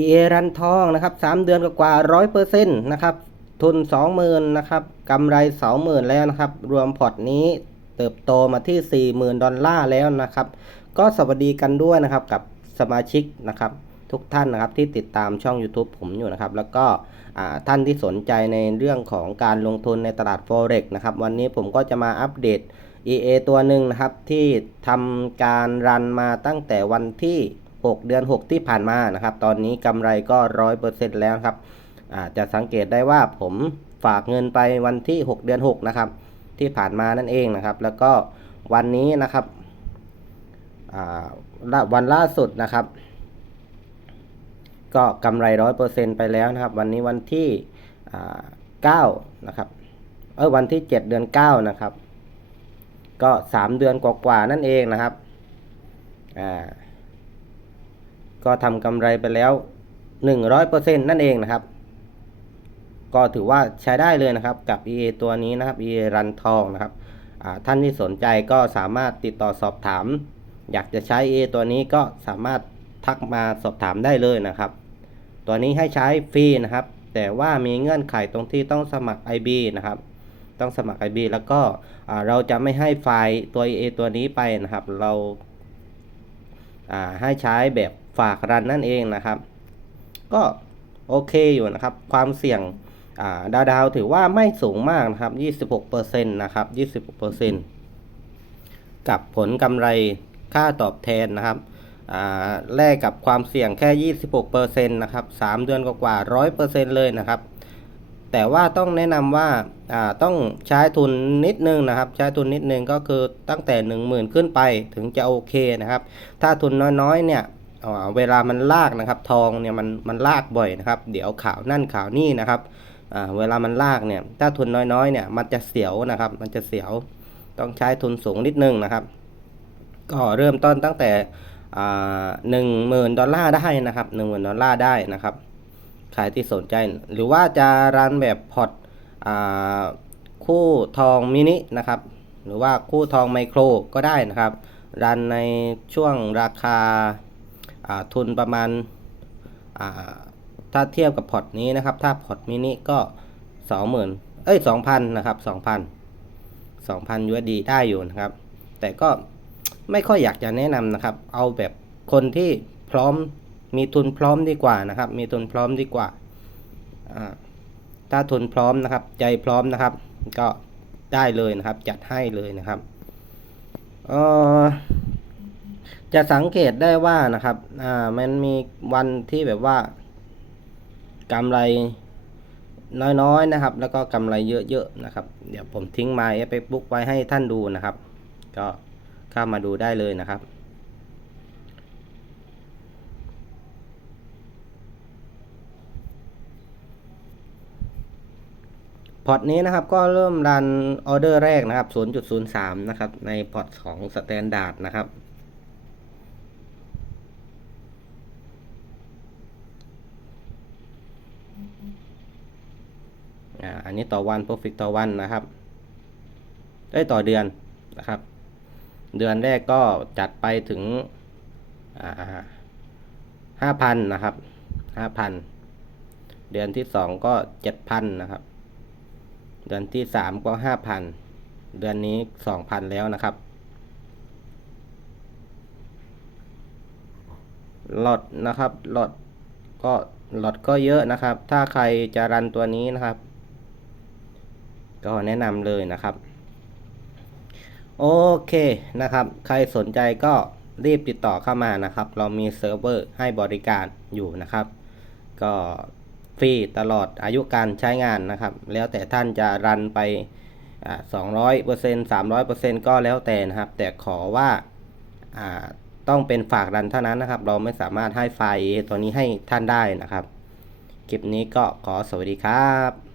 EA รันทองนะครับสามเดือนกว่าร้อยเปอร์เซ็นต์นะครับทุนสองหมื่นนะครับกำไรสองหมื่นแล้วนะครับ รวมพอร์ตนี้เติบโตมาที่สี่หมื่นดอลลาร์แล้วนะครับ ก็สวัสดีกันด้วยนะครับกับสมาชิกนะครับทุกท่านนะครับที่ติดตามช่อง YouTube ผมอยู่นะครับ แล้วก็ท่านที่สนใจในเรื่องของการลงทุนในตลาด Forex นะครับ วันนี้ผมก็จะมาอัปเดต EA ตัวหนึ่งนะครับที่ทำการรันมาตั้งแต่วันที่ 6 เดือน 6 ที่ผ่านมานะครับ ตอนนี้กำไรก็ 100%แล้วครับอาจะสังเกตได้ว่าผมฝากเงินไปวันที่ 6 เดือน 6 นะครับ ที่ผ่านมานั่นเองนะครับ แล้วก็วันนี้นะครับวันล่าสุดนะครับ ก็กำไรร้อยเปอร์เซ็นไปแล้วนะครับ วันนี้วันที่เก้านะครับเออวันที่เจ็ดเดือนเก้านะครับ ก็สามเดือนกว่าๆนั่นเองนะครับอ่า ก็ทำกำไรไปแล้วหนึ่งร้อยเปอร์เซ็นนั่นเองนะครับ ก็ถือว่าใช้ได้เลยนะครับกับ EA ตัวนี้นะครับ EA รันทองนะครับท่านที่สนใจก็สามารถติดต่อสอบถาม อยากจะใช้ EA ตัวนี้ก็สามารถทักมาสอบถามได้เลยนะครับ ตัวนี้ให้ใช้ฟรีนะครับ แต่ว่ามีเงื่อนไขตรงที่ต้องสมัคร IB นะครับ ต้องสมัคร IB แล้วก็เราจะไม่ให้ไฟล์ตัว EA ตัวนี้ไปนะครับ เราาให้ใช้แบบ ฝากรันนั่นเองนะครับ ก็โอเคอยู่นะครับ ความเสี่ยงาดาวดาวถือว่าไม่สูงมากนะครับ 26%นะครับ 26%กับผลกำไรค่าตอบแทนนะครับแลกกับความเสี่ยงแค่ 26%นะครับ 3 เดือนกว่าๆ100%เลยนะครับ แต่ว่าต้องแนะนำว่าาต้องใช้ทุนนิดนึงนะครับ ใช้ทุนนิดนึงก็คือตั้งแต่ 10,000 ขึ้นไปถึงจะโอเคนะครับ ถ้าทุนน้อยๆเนี่ย เวลามันลากนะครับ ทองเนี่ยมันมันลากบ่อยนะครับ เดี๋ยวข่าวนั่นข่าวนี่นะครับเวลามันลากเนี่ย ถ้าทุนน้อยๆเนี่ยมันจะเสียวนะครับ มันจะเสียวต้องใช้ทุนสูงนิดนึงนะครับ ก็เริ่มต้นตั้งแต่หนึ่งหมื่นดอลลาร์ได้นะครับหนึ่งหมื่นดอลลาร์ได้นะครับใครที่สนใจ หรือว่าจะรันแบบพอร์ตคู่ทองมินินะครับ หรือว่าคู่ทองไมโครก็ได้นะครับ รันในช่วงราคา ทุนประมาณาถ้าเทียบกับพอร์ตนี้นะครับ ถ้าพอร์ตมินิก็สองหมื่นเอ้ยสองพันนะครับสองพันสองพัน USD ได้อยู่นะครับ แต่ก็ไม่ค่อยอยากจะแนะนำนะครับ เอาแบบคนที่พร้อมมีทุนพร้อมดีกว่านะครับ มีทุนพร้อมดีกว่าอ่าถ้าทุนพร้อมนะครับ ใจพร้อมนะครับ ก็ได้เลยนะครับ จัดให้เลยนะครับ เออ จะสังเกตได้ว่านะครับ อ่า มันมีวันที่แบบว่ากำไรน้อยๆนะครับ แล้วก็กำไรเยอะๆนะครับ เดี๋ยวผมทิ้งไมล์ไปบุ๊กไว้ให้ท่านดูนะครับ ก็เข้ามาดูได้เลยนะครับพอร์ตนี้นะครับก็เริ่มรันออเดอร์แรกนะครับ 0.03 นะครับ ในพอร์ตของสแตนดาร์ดนะครับ อ่าอันนี้ต่อวัน profit ต่อวันนะครับได้ต่อเดือนนะครับ เดือนแรกก็จัดไปถึงห้าพันนะครับห้าพันเดือนที่สองก็เจ็ดพันนะครับ เดือนที่สามก็ห้าพันเดือนนี้สองพันแล้วนะครับหลอดนะครับหลอดก็หลอดก็เยอะนะครับ ถ้าใครจะรันตัวนี้นะครับ ก็แนะนำเลยนะครับ โอเคนะครับ ใครสนใจก็รีบติดต่อเข้ามานะครับ เรามีเซิร์ฟเวอร์ให้บริการอยู่นะครับ ก็ฟรีตลอดอายุการใช้งานนะครับ แล้วแต่ท่านจะรันไปสองร้อยเปอร์เซ็นต์สามร้อยเปอร์เซ็นต์ก็แล้วแต่นะครับ แต่ขอว่าต้องเป็นฝากรันเท่านั้นนะครับ เราไม่สามารถให้ไฟล์ตัวนี้ให้ท่านได้นะครับ คลิปนี้ก็ขอสวัสดีครับ